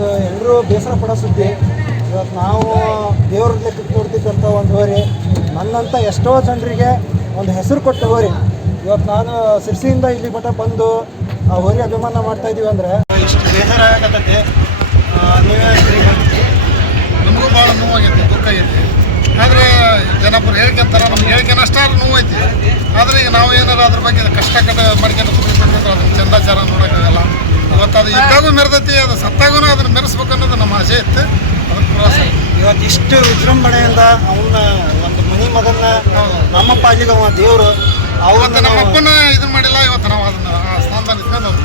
ಇವತ್ತು ಎಲ್ಲರೂ ಬೇಸರ ಪಡೋ ಸುದ್ದಿ. ಇವತ್ತು ನಾವು ದೇವ್ರ ಲೆಕ್ಕಕ್ಕೆ ನೋಡ್ತಿದ್ದಂಥ ಒಂದು ಹೋರಿ. ನನ್ನಂಥ ಎಷ್ಟೋ ಜನರಿಗೆ ಒಂದು ಹೆಸರು ಕೊಟ್ಟ ಹೋರಿ. ಇವತ್ತು ನಾನು ಸಿರ್ಸಿಯಿಂದ ಇಲ್ಲಿ ಮಟ್ಟ ಬಂದು ಆ ಹೋರಿ ಅಭಿಮಾನ ಮಾಡ್ತಾ ಇದ್ದೀವಿ ಅಂದರೆ. ಇಷ್ಟು ಬೇಸರ ಆಗತ್ತೈತಿ ನೀವೇ ನಮಗೂ ಭಾಳ ದುಃಖ ಆದರೆ ಜನಪುರ ಹೇಳ್ಕೊಂತಾರ ನಮ್ಗೆ ಹೇಳ್ಕೊಂಡು ಅಷ್ಟಾದ್ರೂ ನೋವೈತಿ ಆದರೆ ಈಗ ನಾವು ಏನಾರ ಅದ್ರ ಬಗ್ಗೆ ಕಷ್ಟ ಕಟ್ಟ ಮಾಡ್ಕೊಂಡು ಕೂತ್ಕೊಂಡ್ರೆ ಅದ್ರ ಚಂದಾಚಾರ ನೋಡೋಕ್ಕಾಗಲ್ಲ. ಇವತ್ತು ಅದು ಇದ್ದಾಗೂ ಮೆರೆದೈತಿ ಅದು ಸತ್ತಾಗೂ ಅದನ್ನ ಮೆರೆಸ್ಬೇಕು ಅನ್ನೋದು ನಮ್ಮ ಆಸೆ ಇತ್ತು. ಅದಕ್ಕೆ ಪ್ರವಾಸ. ಇವತ್ತು ಇಷ್ಟು ವಿಜೃಂಭಣೆಯಿಂದ ಅವನ್ನ ಒಂದು ಮನಿ ಮಗನ್ನ ನಮ್ಮ ಪಾಲಿಗೆ ಅವ ದೇವರು ಅವತ್ತು ನಮ್ಮಪ್ಪನ ನಮ್ಮ ಅಪ್ಪನ ಇದನ್ನ ಮಾಡಿಲ್ಲ ಇವತ್ತು ನಾವು ಅದನ್ನ ಆ ಸ್ಥಾನದಲ್ಲಿ ಇಟ್ಕೊಂಡು ಅದು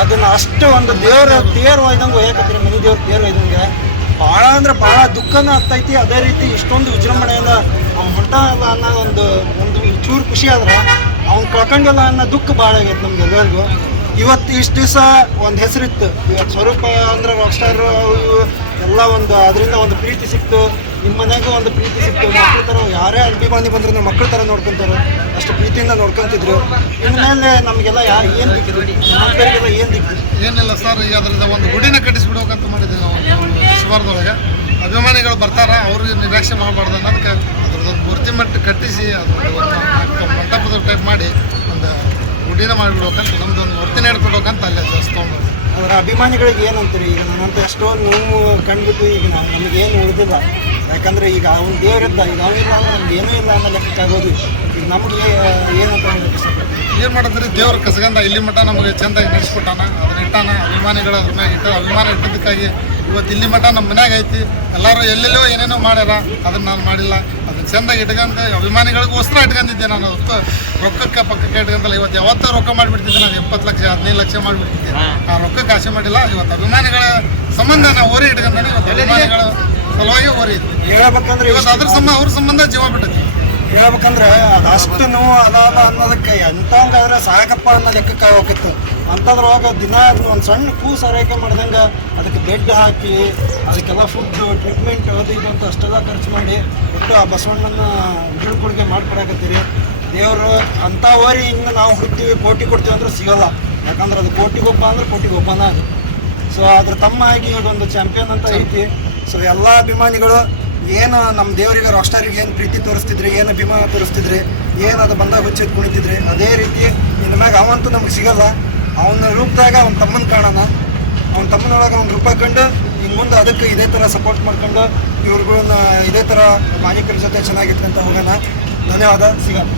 ಅದನ್ನ ಅಷ್ಟು ಒಂದು ದೇವ್ರ ತೇರು ಒಯ್ದಂಗೆ ಒಯ್ಯಕತ್ತೀರಿ ಮನಿ ದೇವ್ರ ತೇರು ಒಯ್ದಂಗೆ. ಭಾಳ ಅಂದ್ರೆ ಭಾಳ ದುಃಖನ ಆಗ್ತೈತಿ ಅದೇ ರೀತಿ ಇಷ್ಟೊಂದು ವಿಜೃಂಭಣೆಯಿಂದ ಅವ್ನು ಹೊಂಟ ಇಲ್ಲ ಅನ್ನೋ ಒಂದು ಒಂದು ಚೂರು ಖುಷಿ ಆದ್ರೆ ಅವ್ನು ಕಳ್ಕೊಂಡಿಲ್ಲ ಅನ್ನೋ ದುಃಖ ಭಾಳ ಆಗೈತೆ ನಮ್ಗೆ ಎಲ್ಲರಿಗೂ. ಇವತ್ತು ಇಷ್ಟು ದಿವಸ ಒಂದು ಹೆಸರಿತ್ತು. ಇವತ್ತು ಸ್ವರೂಪ ಅಂದ್ರೆ ರಾಕ್ ಸ್ಟಾರ್ ಎಲ್ಲ ಒಂದು ಅದರಿಂದ ಒಂದು ಪ್ರೀತಿ ಸಿಕ್ತು. ನಿಮ್ಮ ಮನೆಗೂ ಒಂದು ಪ್ರೀತಿ ಸಿಕ್ತು. ಮಕ್ಕಳ ಥರ ಯಾರೇ ಅಭಿಮಾನಿ ಬಂದ್ರು ನಮ್ಮ ಮಕ್ಕಳ ಥರ ನೋಡ್ಕೊಂತಾರೆ. ಅಷ್ಟು ಪ್ರೀತಿಯಿಂದ ನೋಡ್ಕೊತಿದ್ರು. ಇನ್ಮೇಲೆ ನಮಗೆಲ್ಲ ಯಾರು ಏನು ದಿಕ್ಕಿದ್ರು ಮಕ್ಕಳಿಗೆಲ್ಲ ಏನು ದಿಕ್ಕಿದ್ರು ಏನಿಲ್ಲ ಸರ್, ಈ ಅದರಿಂದ ಒಂದು ಗುಡಿನ ಕಟ್ಟಿಸ್ಬಿಡ್ಬೇಕಂತ ಮಾಡಿದ್ದೀವಿ ನಾವು. ಸುಮಾರದೊಳಗೆ. ಅಭಿಮಾನಿಗಳು ಬರ್ತಾರ ಅವ್ರಿಗೆ ನಿರಾಶೆ ಮಾಡಬಾರ್ದು ಅನ್ನೋದಕ್ಕೆ ಅದ್ರದ್ದೊಂದು ಮೂರ್ತಿ ಮಟ್ಟ ಕಟ್ಟಿಸಿ ಅದ್ರ ಮಂಟಪದ ಟೈಪ್ ಮಾಡಿ, ಒಂದು ಗುಡಿನ ಮಾಡಿಬಿಡ್ಬೇಕಂತ ನಮ್ದು ಅಲ್ಲಿ ತೊಗೊಂಡು. ಅದರ ಅಭಿಮಾನಿಗಳಿಗೆ ಏನಂತೀರಿ? ಈಗ ನನ್ನಂತ ಎಷ್ಟೋ ನೋವು ಕಂಡ್ಬಿಟ್ಟು ಈಗ ನಾನು ನಮಗೇನು ಉಳಿದಿಲ್ಲ. ಯಾಕಂದರೆ ಈಗ ಅವ್ನು ದೇವರಿದ್ದ ಈಗ ಅವನಿಲ್ಲ ಅಂದ್ರೆ ನಮ್ಗೆ ಏನೂ ಇಲ್ಲ ಅನ್ನೋ ಲೆಕ್ಕಾಗೋದು ಈಗ ನಮಗೆ ಏನು ಅಂತ ಏನು ಮಾಡಿದ್ರಿ? ದೇವ್ರ ಕಸಗಂದ ಇಲ್ಲಿ ಮಟ್ಟ ನಮಗೆ ಚೆಂದಾಗಿ ನಡೆಸ್ಕೊಟ್ಟಾನ ಅದನ್ನ ಇಟ್ಟಾನ. ಅಭಿಮಾನಿಗಳ ಇಟ್ಟ ಅಭಿಮಾನ ಇಟ್ಟಿದ್ದಕ್ಕಾಗಿ ಇವತ್ತು ಇಲ್ಲಿ ಮಠ ನಮ್ಮ ಮನ್ಯಾಗ ಐತಿ. ಎಲ್ಲರೂ ಎಲ್ಲೆಲ್ಲೋ ಏನೇನೋ ಮಾಡ್ಯಾರ ಅದನ್ನ ನಾನು ಮಾಡಿಲ್ಲ. ಅದನ್ನ ಚೆಂದಾಗಿ ಇಟ್ಕೊಂಡು ಅಭಿಮಾನಿಗಳಿಗೋಸ್ಕರ ಇಟ್ಕೊಂಡಿದ್ದೆ ನಾನು ಹೊತ್ತು ರೊಕ್ಕಕ್ಕೆ ಪಕ್ಕಕ್ಕೆ ಇಟ್ಕೊಂಡಲ್ಲ ಇವತ್ತು ಯಾವತ್ತೋ ರೊಕ್ಕ ಮಾಡಿಬಿಡ್ತಿದ್ದೆ ನಾನು ಎಪ್ಪತ್ತು ಲಕ್ಷ ಹದಿನೈದು ಲಕ್ಷ ಮಾಡಿಬಿಡ್ತಿದ್ದೆ. ಆ ರೊಕ್ಕಕ್ಕೆ ಆಸೆ ಮಾಡಿಲ್ಲ ಇವತ್ತು ಅಭಿಮಾನಿಗಳ ಸಂಬಂಧ ನಾವು ಓರಿ ಇಟ್ಕೊಂಡಾನೆ ಇವತ್ತು ಅಭಿಮಾನಿಗಳ ಸಲುವಾಗಿ ಓರಿ ಇತ್ತು ಇವತ್ತು ಅದ್ರ ಸಂಬಂಧ ಅವ್ರ ಸಂಬಂಧ ಜೀವ ಬಿಟ್ಟೈತಿ. ಹೇಳ್ಬೇಕಂದ್ರೆ ಅಷ್ಟು ನೋವು ಅದಾದ ಅನ್ನೋದಕ್ಕೆ ಎಂತಂಗಾದ್ರೆ ಸಾಕಪ್ಪ ಅನ್ನೋ ಲೆಕ್ಕಕ್ಕೆ ಹೋಗಿತ್ತು ಅಂಥದ್ರೊಳಗೆ ದಿನ ಒಂದು ಸಣ್ಣ ಕೂಸು ಆರೈಕೆ ಮಾಡ್ದಂಗೆ ಅದಕ್ಕೆ ಬೆಡ್ ಹಾಕಿ, ಅದಕ್ಕೆಲ್ಲ ಫುಡ್ಡು ಟ್ರೀಟ್ಮೆಂಟ್ ಅದು ಇದು ಅಂತ ಅಷ್ಟೆಲ್ಲ ಖರ್ಚು ಮಾಡಿ ಒಟ್ಟು ಆ ಬಸವಣ್ಣನ ಬೀಳ್ಕೊಡುಗೆ ಮಾಡ್ಕೊಡಕತ್ತೀರಿ. ದೇವರು ಅಂಥ ಓರಿ ಇನ್ನು ನಾವು ಹುಡ್ತೀವಿ ಕೋಟಿ ಕೊಡ್ತೀವಿ ಅಂದ್ರೆ ಸಿಗಲ್ಲ. ಯಾಕಂದ್ರೆ ಅದು ಕೋಟಿಗೊಬ್ಬ ಅಂದ್ರೆ ಕೋಟಿಗೊಬ್ಬನ ಅದು. ಸೊ ಅದ್ರ ತಮ್ಮ ಆಗಿ ಒಂದು ಚಾಂಪಿಯನ್ ಅಂತ ಐತಿ. ಸೊ ಎಲ್ಲ ಅಭಿಮಾನಿಗಳು ಏನು ನಮ್ಮ ದೇವರಿಗೆ ರಾಕ್ ಸ್ಟಾರಿಗೆ ಏನು ಪ್ರೀತಿ ತೋರಿಸ್ತಿದ್ರಿ, ಏನು ಅಭಿಮಾನ ತೋರಿಸ್ತಿದ್ರಿ, ಏನು ಅದು ಬಂದಾಗ ಹುಚ್ಚಿದ್ ಕುಣಿತಿದ್ರಿ ಅದೇ ರೀತಿ ಮ್ಯಾಗ ಅವಂತೂ ನಮ್ಗೆ ಸಿಗಲ್ಲ. ಅವನ ರೂಪದಾಗ ಅವ್ನ ತಮ್ಮನ ಕಾಣೋಣ. ಅವ್ನ ತಮ್ಮನೊಳಗೆ ಅವ್ನ ರೂಪ ಕಂಡು ಇನ್ನು ಮುಂದೆ ಅದಕ್ಕೆ ಇದೇ ಥರ ಸಪೋರ್ಟ್ ಮಾಡ್ಕೊಂಡು ಇವ್ರುಗಳನ್ನ ಇದೇ ಥರ ಮಾಲೀಕರ ಜೊತೆ ಚೆನ್ನಾಗಿಟ್ಕೊಂತ ಹೋಗೋಣ. ಧನ್ಯವಾದ, ಸಿಗೋಣ.